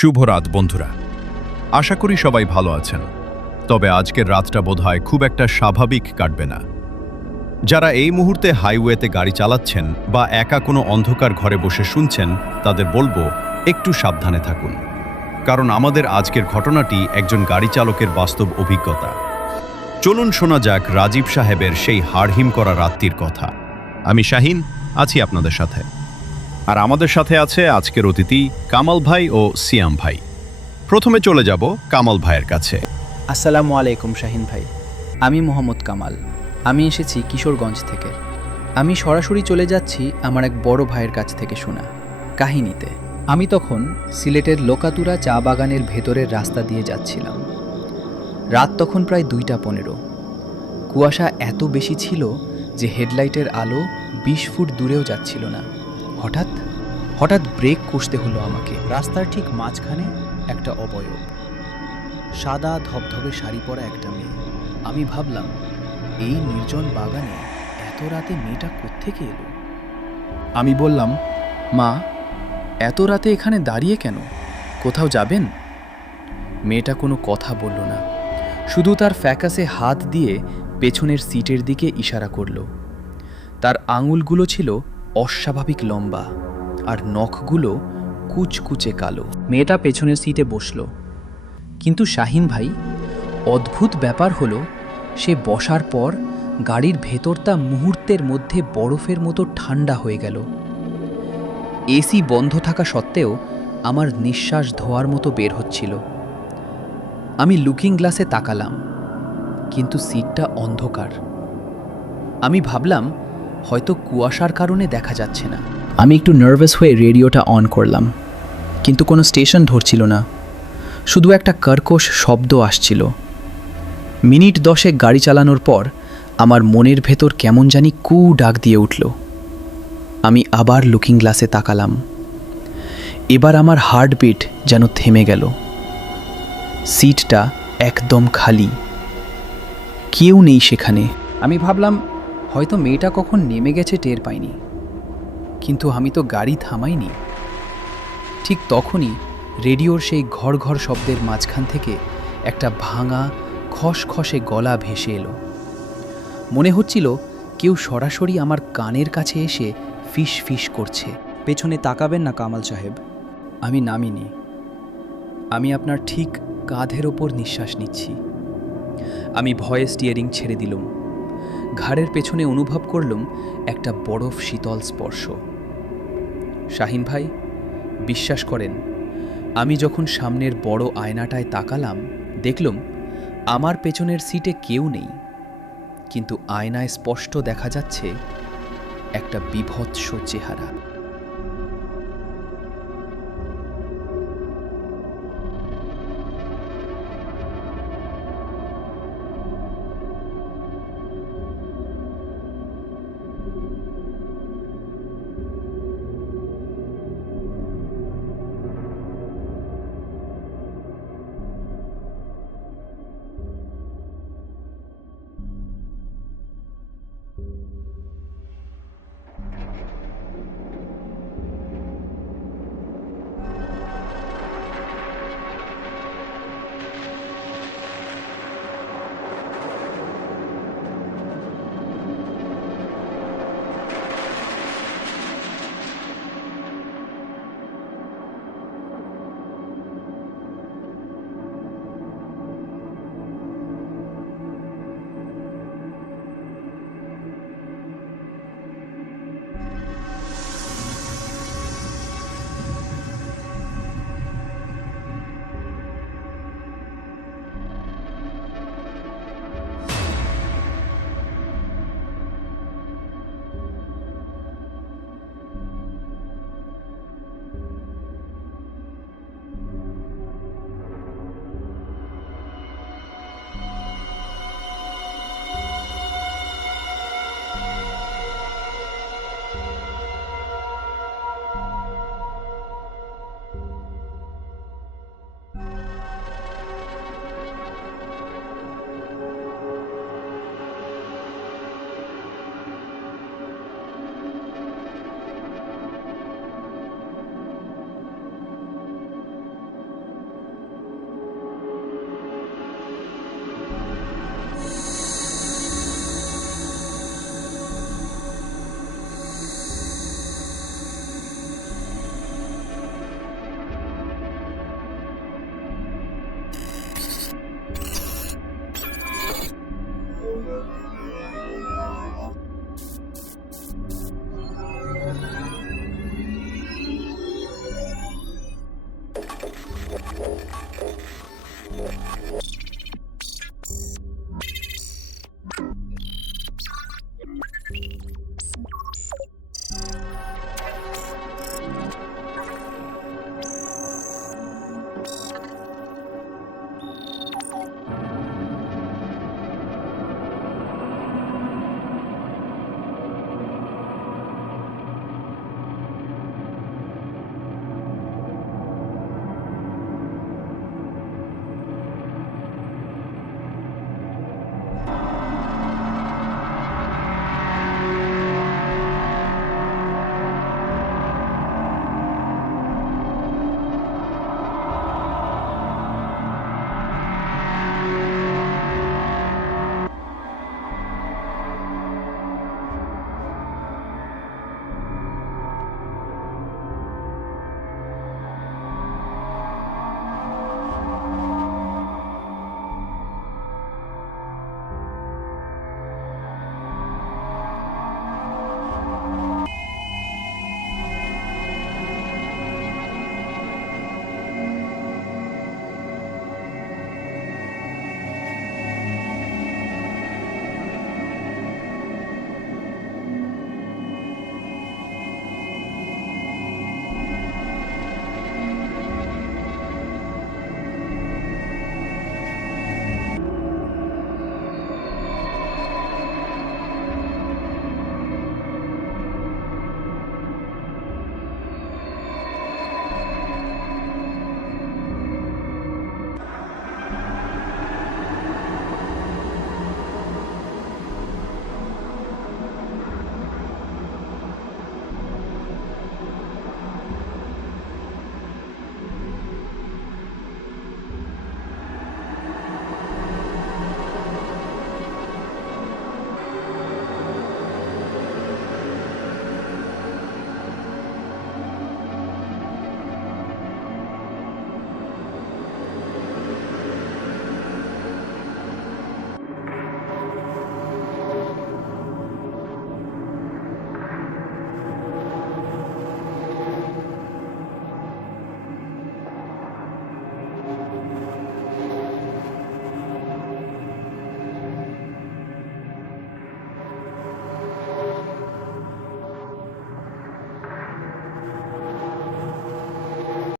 শুভ রাত বন্ধুরা। আশা করি সবাই ভালো আছেন। তবে আজকের রাতটা বোধহয় খুব একটা স্বাভাবিক কাটবে না। যারা এই মুহূর্তে হাইওয়েতে গাড়ি চালাচ্ছেন বা একা কোনো অন্ধকার ঘরে বসে শুনছেন, তাদের বলবো একটু সাবধানে থাকুন। কারণ আমাদের আজকের ঘটনাটি একজন গাড়ি চালকের বাস্তব অভিজ্ঞতা। চলুন শোনা যাক রাজীব সাহেবের সেই হাড়হিম করা রাত্রির কথা। আমি শাহিন আছি আপনাদের সাথে। আর আমাদের সাথে আছে আজকের অতিথি কামাল ভাই ও সিয়াম ভাই। প্রথমে চলে যাব কামাল ভাইয়ের কাছে। আসসালামু আলাইকুম শাহিন ভাই। আমি মোহাম্মদ কামাল। আমি এসেছি কিশোরগঞ্জ থেকে। আমি সরাসরি চলে যাচ্ছি আমার এক বড় ভাইয়ের কাছ থেকে শোনা কাহিনীতে। আমি তখন সিলেটের লোকাতুরা চা বাগানের ভেতরের রাস্তা দিয়ে যাচ্ছিলাম। রাত তখন প্রায় 2:15। কুয়াশা এত বেশি ছিল যে হেডলাইটের আলো 20 ফুট দূরেও যাচ্ছিল না। হঠাৎ ব্রেক কষতে হলো আমাকে। রাস্তার ঠিক মাঝখানে একটা অবয়ব, সাদা ধবধবে শাড়ি পরা একটা মেয়ে। আমি ভাবলাম, এই নির্জন বাগানে এত রাতে মেয়েটা কোত্থেকে এলো? আমি বললাম, মা, এত রাতে এখানে দাঁড়িয়ে কেন? কোথাও যাবেন? মেয়েটা কোনো কথা বলল না, শুধু তার ফ্যাকাসে হাত দিয়ে পেছনের সিটের দিকে ইশারা করল। তার আঙুলগুলো ছিল অস্বাভাবিক লম্বা আর নখগুলো কুচকুচে কালো। মেয়েটা পেছনের সিটে বসল। কিন্তু শাহিন ভাই, অদ্ভুত ব্যাপার হলো, সে বসার পর গাড়ির ভেতরটা মুহূর্তের মধ্যে বরফের মতো ঠান্ডা হয়ে গেল। এসি বন্ধ থাকা সত্ত্বেও আমার নিঃশ্বাস ধোয়ার মতো বের হচ্ছিল। আমি লুকিং গ্লাসে তাকালাম, কিন্তু সিটটা অন্ধকার। আমি ভাবলাম হয়তো কুয়াশার কারণে দেখা যাচ্ছে না। আমি একটু নার্ভাস হয়ে রেডিওটা অন করলাম, কিন্তু কোনো স্টেশন ধরছিল না। শুধু একটা কর্কশ শব্দ আসছিল। মিনিট 10 গাড়ি চালানোর পর আমার মনের ভেতর কেমন জানি কু ডাক দিয়ে উঠল। আমি আবার লুকিং গ্লাসে তাকালাম। এবার আমার হার্টবিট যেন থেমে গেল। সিটটা একদম খালি, কেউ নেই সেখানে। আমি ভাবলাম হয়তো মেয়েটা কখন নেমে গেছে টের পাইনি, কিন্তু আমি তো গাড়ি থামাইনি। ঠিক তখনই রেডিওর সেই ঘর ঘর শব্দের মাঝখান থেকে একটা ভাঙা খসখসে গলা ভেসে এলো। মনে হচ্ছিল কেউ সরাসরি আমার কানের কাছে এসে ফিস ফিস করছে। পেছনে তাকাবেন না কামাল সাহেব। আমি নামিনি। আমি আপনার ঠিক কাঁধের ওপর নিঃশ্বাস নিচ্ছি। আমি ভয়ে স্টিয়ারিং ছেড়ে দিলাম। ঘাড়ের পেছনে অনুভব করলাম একটা বরফ শীতল স্পর্শ। শাহিন ভাই, বিশ্বাস করেন, আমি যখন সামনের বড় আয়নাটায় তাকালাম, দেখলাম আমার পেছনের সিটে কেউ নেই, কিন্তু আয়নায় স্পষ্ট দেখা যাচ্ছে একটা বিভৎস চেহারা।